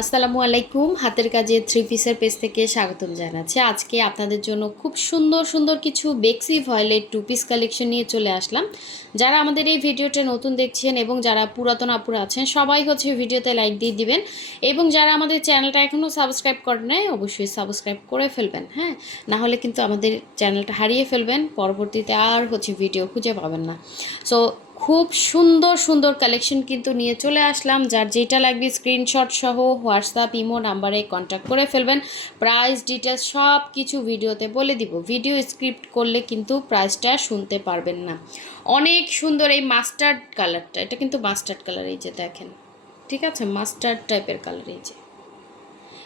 আসসালামু আলাইকুম। হাতের কাজে থ্রি পিসের পেজ থেকে স্বাগতম জানাচ্ছি। আজকে আপনাদের জন্য খুব সুন্দর সুন্দর কিছু বেক্সি ভয়েলের টু পিস কালেকশন নিয়ে চলে আসলাম। যারা আমাদের এই ভিডিওটা নতুন দেখছেন এবং যারা পুরাতন আপুরা আছেন সবাই হচ্ছে ভিডিওতে লাইক দিয়ে দিবেন, এবং যারা আমাদের চ্যানেলটা এখনও সাবস্ক্রাইব করেন নাই অবশ্যই সাবস্ক্রাইব করে ফেলবেন। হ্যাঁ, না হলে কিন্তু আমাদের চ্যানেলটা হারিয়ে ফেলবেন, পরবর্তীতে আর হচ্ছে ভিডিও খুঁজে পাবেন না। সো খুব সুন্দর সুন্দর কালেকশন কিন্তু নিয়ে চলে আসলাম। যার যেটা লাগবে স্ক্রিনশট সহ হোয়াটসঅ্যাপ ইমো নাম্বারে কন্ট্যাক্ট করে ফেলবেন। প্রাইস ডিটেলস সব কিছু ভিডিওতে বলে দিব। ভিডিও স্ক্রিপ্ট করলে কিন্তু প্রাইসটা শুনতে পারবেন না। অনেক সুন্দর এই মাস্টার্ড কালারটা, এটা কিন্তু মাস্টার্ড কালার, এই যে দেখেন, ঠিক আছে, মাস্টার্ড টাইপের কালার। এই যে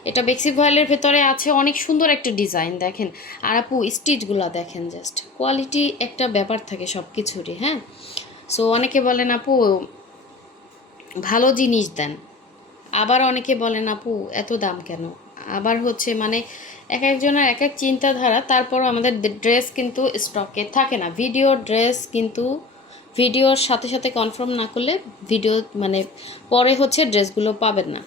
এটা বেক্সি ভয়েলের ভেতরে আছে, অনেক সুন্দর একটা ডিজাইন দেখেন। আর আপু স্টিচগুলো দেখেন, জাস্ট কোয়ালিটি একটা ব্যাপার থাকে সব কিছুরই। হ্যাঁ, সো অনেকে বলেন আপু ভালো জিনিস দেন, আবার অনেকে বলেন আপু এত দাম কেন। আবার হচ্ছে মানে এক একজনের এক এক চিন্তাধারা। তারপরও আমাদের ড্রেস কিন্তু স্টকে থাকে না। ভিডিও ড্রেস কিন্তু ভিডিওর সাথে সাথে কনফার্ম না করলে ভিডিও মানে পরে হচ্ছে ড্রেসগুলো পাবেন না।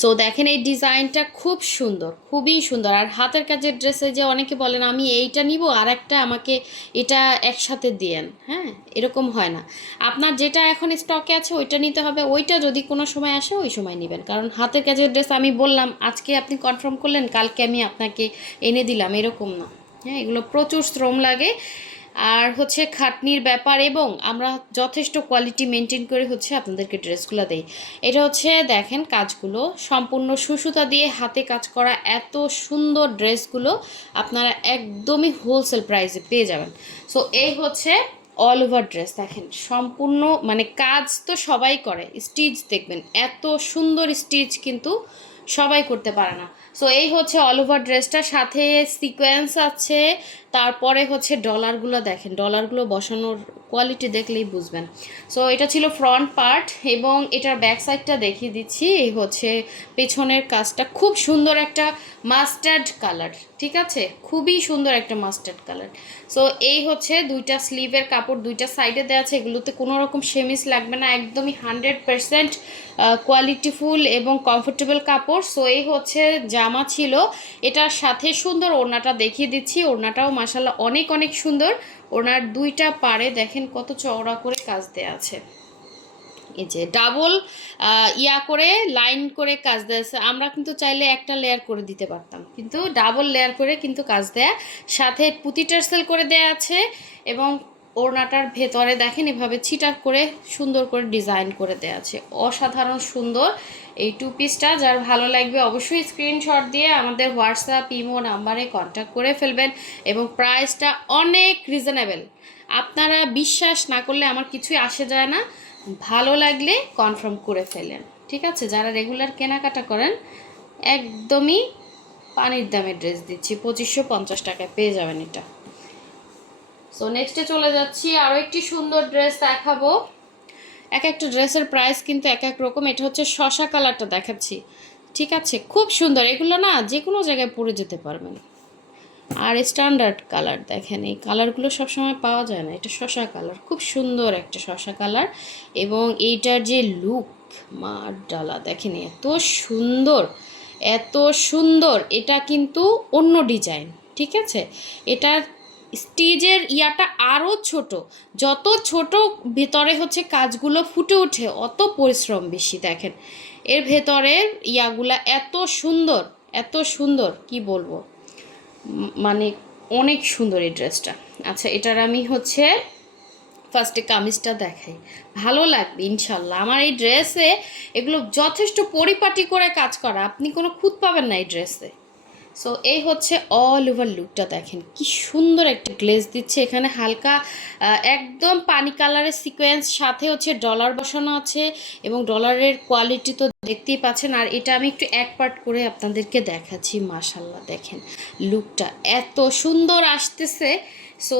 সো দেখেন এই ডিজাইনটা খুব সুন্দর, খুবই সুন্দর। আর হাতের কাজের ড্রেসে যে অনেকে বলেন আমি এইটা নিব আর একটা আমাকে এটা একসাথে দিয়েন, হ্যাঁ, এরকম হয় না। আপনার যেটা এখন স্টকে আছে ওইটা নিতে হবে, ওইটা যদি কোনো সময় আসে ওই সময় নেবেন। কারণ হাতের কাজের ড্রেস আমি বললাম আজকে আপনি কনফার্ম করলেন কালকে আমি আপনাকে এনে দিলাম, এরকম না। হ্যাঁ, এগুলো প্রচুর শ্রম লাগে, আর হচ্ছে খাটনির ব্যাপার, এবং আমরা যথেষ্ট কোয়ালিটি মেনটেন করে হচ্ছে আপনাদেরকে ড্রেসগুলো দেই। এটা হচ্ছে দেখেন কাজগুলো সম্পূর্ণ সুসুতা দিয়ে হাতে কাজ করা, এত সুন্দর ড্রেসগুলো আপনারা একদমই হোলসেল প্রাইসে পেয়ে যাবেন। সো এই হচ্ছে অল ওভার ড্রেস দেখেন, সম্পূর্ণ মানে কাজ তো সবাই করে, স্টিচ দেখবেন এত সুন্দর স্টিচ কিন্তু সবাই করতে পারে না। সো এই হচ্ছে অল ওভার ড্রেসটার সাথে সিকোয়েন্স আছে। তারপরে হচ্ছে ডলারগুলো দেখেন, ডলারগুলো বসানোর কোয়ালিটি দেখলেই বুঝবেন। সো এটা ছিল ফ্রন্ট পার্ট, এবং এটার ব্যাক সাইডটা দেখিয়ে দিচ্ছি। এই হচ্ছে পেছনের কাজটা, খুব সুন্দর একটা মাস্টার্ড কালার, ঠিক আছে, খুবই সুন্দর একটা মাস্টার্ড কালার। সো এই হচ্ছে দুইটা স্লিভের কাপড়, দুইটা সাইডে দেওয়া আছে। এগুলোতে কোনো রকম সেমিস লাগবে না, একদমই 100% কোয়ালিটিফুল এবং কমফোর্টেবল কাপড়। সো এই হচ্ছে জামা ছিল, এটার সাথে সুন্দর ওড়নাটা দেখিয়ে দিচ্ছি। ওড়নাটাও মাসাল্লাহ অনেক অনেক সুন্দর। ওড়নার দুইটা পাড়ে দেখেন কত চওড়া করে কাজ দেওয়া আছে। এই যে ডাবল ইয়া করে লাইন করে কাজ দেওয়া। আমরা কিন্তু চাইলে একটা লেয়ার করে দিতে পারতাম, কিন্তু ডাবল লেয়ার করে কিন্তু কাজ দেয়া, সাথে পুঁতি টার্সেল করে দেয়া আছে। এবং ওড়নাটার ভেতরে দেখেন এভাবে ছিটা করে সুন্দর করে ডিজাইন করে দেওয়া আছে, অসাধারণ সুন্দর। এই টু পিসটা যার ভালো লাগবে অবশ্যই স্ক্রিনশট দিয়ে আমাদের হোয়াটসঅ্যাপ ইমো নাম্বারে কন্ট্যাক্ট করে ফেলবেন, এবং প্রাইসটা অনেক রিজনেবল। আপনারা বিশ্বাস না করলে আমার কিছুই আসে যায় না, ভালো লাগলে কনফার্ম করে ফেলেন, ঠিক আছে। যারা রেগুলার কেনাকাটা করেন একদমই পানির দামে ড্রেস দিচ্ছি, 2550 টাকায় পেয়ে যাবেন এটা। সো নেক্সটে চলে যাচ্ছি, আরও একটি সুন্দর ড্রেস দেখাবো। এক একটা ড্রেসের প্রাইস কিন্তু এক এক রকম। এটা হচ্ছে শশা কালারটা দেখাচ্ছি, ঠিক আছে, খুব সুন্দর। এগুলো না যে কোনো জায়গায় পরে যেতে পারবেন। আর স্ট্যান্ডার্ড কালার দেখেন, এই কালারগুলো সবসময় পাওয়া যায় না। এটা শশা কালার, খুব সুন্দর একটা শশা কালার। এবং এইটার যে লুক, মার ডালা দেখেন, এত সুন্দর, এত সুন্দর। এটা কিন্তু অন্য ডিজাইন, ঠিক আছে। এটার স্টিজের ইয়াটা আরও ছোট, যত ছোট ভেতরে হচ্ছে কাজগুলো ফুটে ওঠে অত পরিশ্রম বেশি। দেখেন এর ভেতরের ইয়াগুলা এত সুন্দর, এত সুন্দর কি বলবো, মানে অনেক সুন্দর এই ড্রেসটা। আচ্ছা, এটার আমি হচ্ছে ফার্স্টে কামিজটা দেখাই, ভালো লাগবে ইনশাল্লাহ। আমার এই ড্রেসে এগুলো যথেষ্ট পরিপাটি করে কাজ করা, আপনি কোনো খুঁত পাবেন না এই ড্রেসে। সো এই হচ্ছে অল ওভার লুকটা দেখেন, কি সুন্দর একটা গ্লেজ দিচ্ছে এখানে, হালকা একদম পানি কালারের সিকোয়েন্স, সাথে হচ্ছে ডলার বসানো আছে, এবং ডলারের কোয়ালিটি তো দেখতেই পাচ্ছেন। আর এটা আমি একটু এক পার্ট করে আপনাদেরকে দেখাচ্ছি, মাশাল্লাহ দেখেন লুকটা এত সুন্দর আসতেছে। সো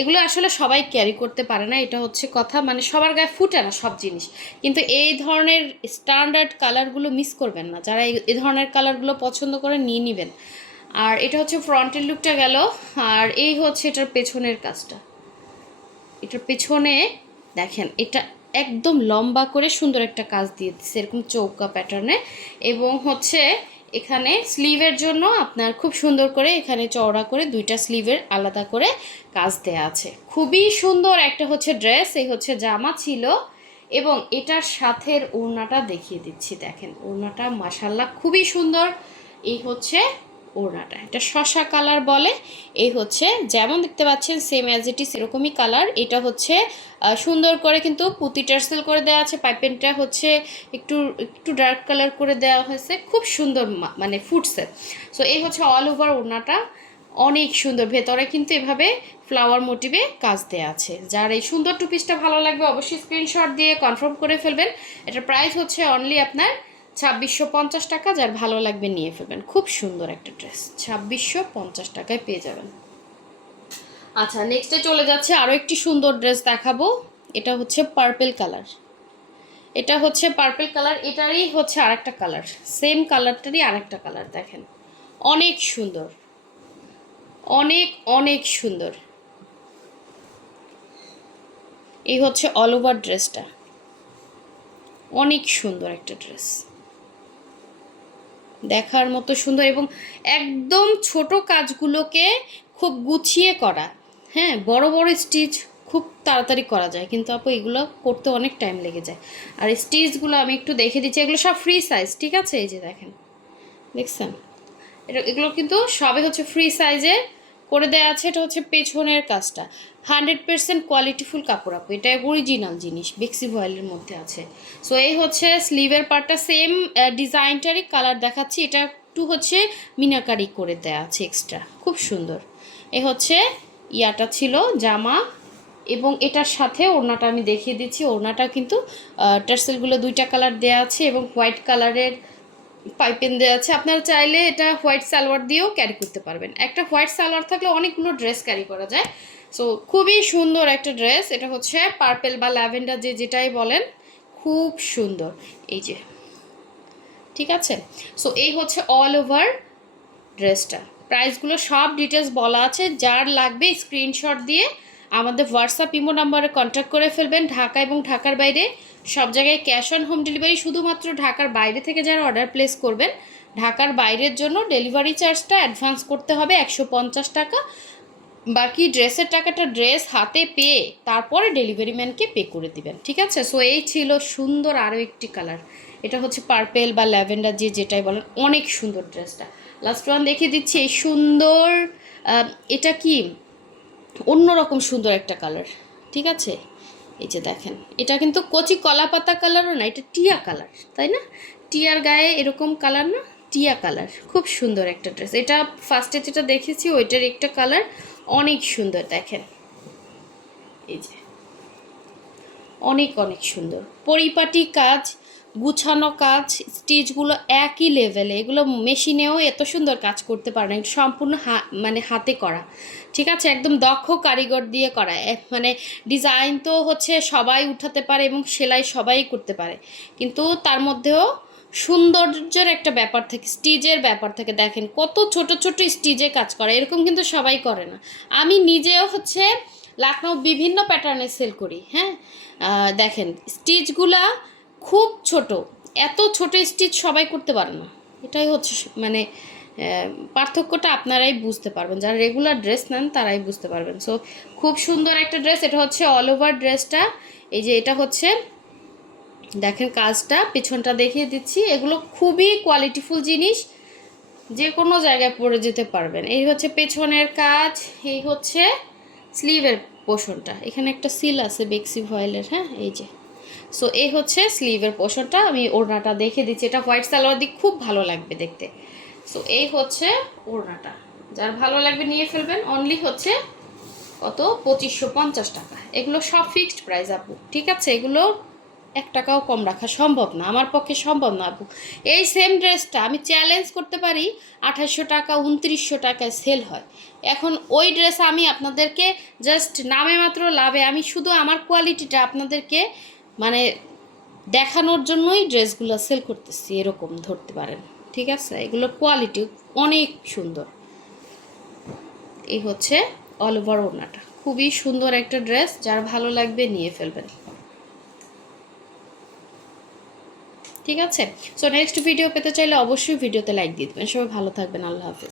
এগুলো আসলে সবাই ক্যারি করতে পারে না, এটা হচ্ছে কথা, মানে সবার গায়ে ফুটে না সব জিনিস। কিন্তু এই ধরনের স্ট্যান্ডার্ড কালারগুলো মিস করবেন না, যারা এই ধরনের কালারগুলো পছন্দ করে নিয়ে নেবেন। আর এটা হচ্ছে ফ্রন্টের লুকটা গেল, আর এই হচ্ছে এটার পেছনের কাজটা। এটার পেছনে দেখেন, এটা একদম লম্বা করে সুন্দর একটা কাজ দিয়ে দিচ্ছে এরকম চৌকা প্যাটার্নে। এবং হচ্ছে এখানে স্লিভের জন্য আপনার খুব সুন্দর করে এখানে চওড়া করে দুইটা স্লিভের আলাদা করে কাজ দেওয়া আছে। খুবই সুন্দর একটা হচ্ছে ড্রেস, এই হচ্ছে জামা ছিল। এবং এটার সাথের ওড়নাটা দেখিয়ে দিচ্ছি, দেখেন ওড়নাটা মাশাল্লাহ খুবই সুন্দর। এই হচ্ছে ওড়নাটা, এটা শসা কালার বলে। এই হচ্ছে যেমন দেখতে পাচ্ছেন সেম অ্যাজ ইট ইস এরকমই কালার। এটা হচ্ছে সুন্দর করে কিন্তু পুঁতি টার্সেল করে দেওয়া আছে, পাইপেনটা হচ্ছে একটু একটু ডার্ক কালার করে দেওয়া হয়েছে, খুব সুন্দর মানে ফুটছে। সো এই হচ্ছে অল ওভার ওড়নাটা, অনেক সুন্দর। ভেতরে কিন্তু এভাবে ফ্লাওয়ার মোটিভে কাজ দেওয়া আছে। যার এই সুন্দর টু পিসটা ভালো লাগবে অবশ্যই স্ক্রিনশট দিয়ে কনফার্ম করে ফেলবেন। এটার প্রাইস হচ্ছে অনলি আপনার 2650 টাকা। যার ভালো লাগবে নিয়ে ফেলবেন, খুব সুন্দর একটা ড্রেস, 2650 টাকায় পেয়ে যাবেন। আচ্ছা, নেক্সটে চলে যাচ্ছে, আরও একটি সুন্দর ড্রেস দেখাবো। এটা হচ্ছে পার্পেল কালার, এটা হচ্ছে পার্পেল কালার, এটারই হচ্ছে আরেকটা কালার, সেম কালারটারই আরেকটা কালার। দেখেন অনেক সুন্দর, অনেক অনেক সুন্দর। এই হচ্ছে অল ওভার ড্রেসটা, অনেক সুন্দর একটা ড্রেস, দেখার মতো সুন্দর। এবং একদম ছোট কাজগুলোকে খুব গুছিয়ে করা, হ্যাঁ বড় বড় স্টিচ খুব তাড়াতাড়ি করা যায়, কিন্তু আপু এগুলো করতে অনেক টাইম লেগে যায়। আর স্টিচগুলো আমি একটু দেখে দিচ্ছি, এগুলো সব ফ্রি সাইজ, ঠিক আছে? এই যে দেখেন, দেখছেন এগুলো কিন্তু সবে হচ্ছে ফ্রি সাইজে করে দেওয়া আছে। এটা হচ্ছে পেছনের কাজটা 100% কোয়ালিটিফুল কাপড় আপু, এটা অরিজিনাল জিনিস, বেক্সি ভয়েলের মধ্যে আছে। সো এই হচ্ছে স্লিভের পার্টটা, সেম ডিজাইনটারই কালার দেখাচ্ছি, এটা একটু হচ্ছে মিনাকারি করে দেওয়া আছে এক্সট্রা, খুব সুন্দর। এ হচ্ছে ইয়াটা ছিল জামা, এবং এটার সাথে ওড়নাটা আমি দেখিয়ে দিচ্ছি। ওড়নাটা কিন্তু টার্সেলগুলো দুইটা কালার দেওয়া আছে এবং হোয়াইট কালারের পাইপেন দেওয়া আছে। আপনারা চাইলে এটা হোয়াইট সালোয়ার দিয়েও ক্যারি করতে পারবেন, একটা হোয়াইট সালোয়ার থাকলে অনেকগুলো ড্রেস ক্যারি করা যায়। সো খুবই সুন্দর একটা ড্রেস, এটা হচ্ছে পার্পেল বা ল্যাভেন্ডার যে যেটাই বলেন, খুব সুন্দর। এই যে, ঠিক আছে? সো এই হচ্ছে অল ওভার ড্রেসটা। প্রাইসগুলো সব ডিটেলস বলা আছে, যার লাগবে স্ক্রিনশট দিয়ে আমাদের হোয়াটসঅ্যাপ ইমো নাম্বারে কন্ট্যাক্ট করে ফেলবেন। ঢাকা এবং ঢাকার বাইরে সব জায়গায় ক্যাশ অন হোম ডেলিভারি, শুধুমাত্র ঢাকার বাইরে থেকে যারা অর্ডার প্লেস করবেন, ঢাকার বাইরের জন্য ডেলিভারি চার্জটা অ্যাডভান্স করতে হবে 150 টাকা। বাকি ড্রেসের টাকাটা ড্রেস হাতে পেয়ে তারপরে ডেলিভারি ম্যানকে পে করে দিবেন, ঠিক আছে? সো এই ছিল সুন্দর আরও একটি কালার, এটা হচ্ছে পার্পেল বা ল্যাভেন্ডার যে যেটাই বলেন, অনেক সুন্দর ড্রেসটা। লাস্ট ওয়ান দেখিয়ে দিচ্ছি, এই সুন্দর এটা কি অন্যরকম সুন্দর একটা কালার, ঠিক আছে? এই যে দেখেন, এটা কিন্তু কচি কলা পাতা কালারও না, এটা টিয়া কালার, তাই না? টিয়ার গায়ে এরকম কালার না, টিয়া কালার, খুব সুন্দর একটা ড্রেস। এটা ফার্স্টে যেটা দেখেছি ওইটার একটা কালার, অনেক সুন্দর। দেখেন এই যে, অনেক অনেক সুন্দর পরিপাটি কাজ, গুছানো কাজ, স্টিচগুলো একই লেভেলে, এগুলো মেশিনেও এত সুন্দর কাজ করতে পারে না, সম্পূর্ণ মানে হাতে করা, ঠিক আছে? একদম দক্ষ কারিগর দিয়ে করা। মানে ডিজাইন তো হচ্ছে সবাই উঠাতে পারে এবং সেলাই সবাই করতে পারে, কিন্তু তার মধ্যেও সৌন্দর্যের একটা ব্যাপার থাকে, স্টিচের ব্যাপার থাকে। দেখেন কত ছোট ছোট স্টিচে কাজ করে, এরকম কিন্তু সবাই করে না। আমি নিজেও হচ্ছে লাখনৌ বিভিন্ন প্যাটার্নে সেল করি, হ্যাঁ। দেখেন স্টিচগুলা খুব ছোট, এত ছোট স্টিচ সবাই করতে পারে না, এটাই হচ্ছে মানে পার্থক্যটা আপনারাই বুঝতে পারবেন, যারা রেগুলার ড্রেস নেন তারাই বুঝতে পারবেন। সো খুব সুন্দর একটা ড্রেস, এটা হচ্ছে অল ওভার ড্রেসটা। এই যে এটা হচ্ছে দেখেন কাজটা, পেছনটা দেখিয়ে দিচ্ছি, এগুলো খুবই কোয়ালিটিফুল জিনিস, যে কোনো জায়গায় পরে যেতে পারবেন। এই হচ্ছে পেছনের কাজ, এই হচ্ছে স্লিভের পোর্শনটা, এখানে একটা সিল আছে বেক্সি ভয়েলের, হ্যাঁ এই যে। সো এই হচ্ছে স্লিভের পোর্শনটা, আমি ওড়নাটা দেখে দিচ্ছি, এটা হোয়াইট সালোয়ার দিয়ে খুব ভালো লাগবে দেখতে। সো এই হচ্ছে ওড়নাটা, যার ভালো লাগবে নিয়ে ফেলবেন। অনলি হচ্ছে কত, 2550 টাকা। এগুলো সব ফিক্সড প্রাইস আপু, ঠিক আছে? এগুলো 1 টাকাও কম রাখা সম্ভব না, আমার পক্ষে সম্ভব না আপু। এই সেম ড্রেসটা আমি চ্যালেঞ্জ করতে পারি 2800 টাকা 2900 টাকায় সেল হয়। এখন ওই ড্রেস আমি আপনাদেরকে জাস্ট নামে মাত্র লাভে, আমি শুধু আমার কোয়ালিটিটা আপনাদেরকে মানে দেখানোর জন্যই ড্রেসগুলো সেল করতেছি, এরকম ধরতে পারেন, ঠিক আছে? এগুলোর কোয়ালিটি অনেক সুন্দর। এই হচ্ছে অল ওভার ওড়নাটা, খুবই সুন্দর একটা ড্রেস, যার ভালো লাগবে নিয়ে ফেলবেন। ঠিক আছে? সো নেক্সট ভিডিও পেতে চাইলে অবশ্যই ভিডিওতে লাইক দিয়ে দেবেন। সবাই ভালো থাকবেন। আল্লাহ হাফেজ।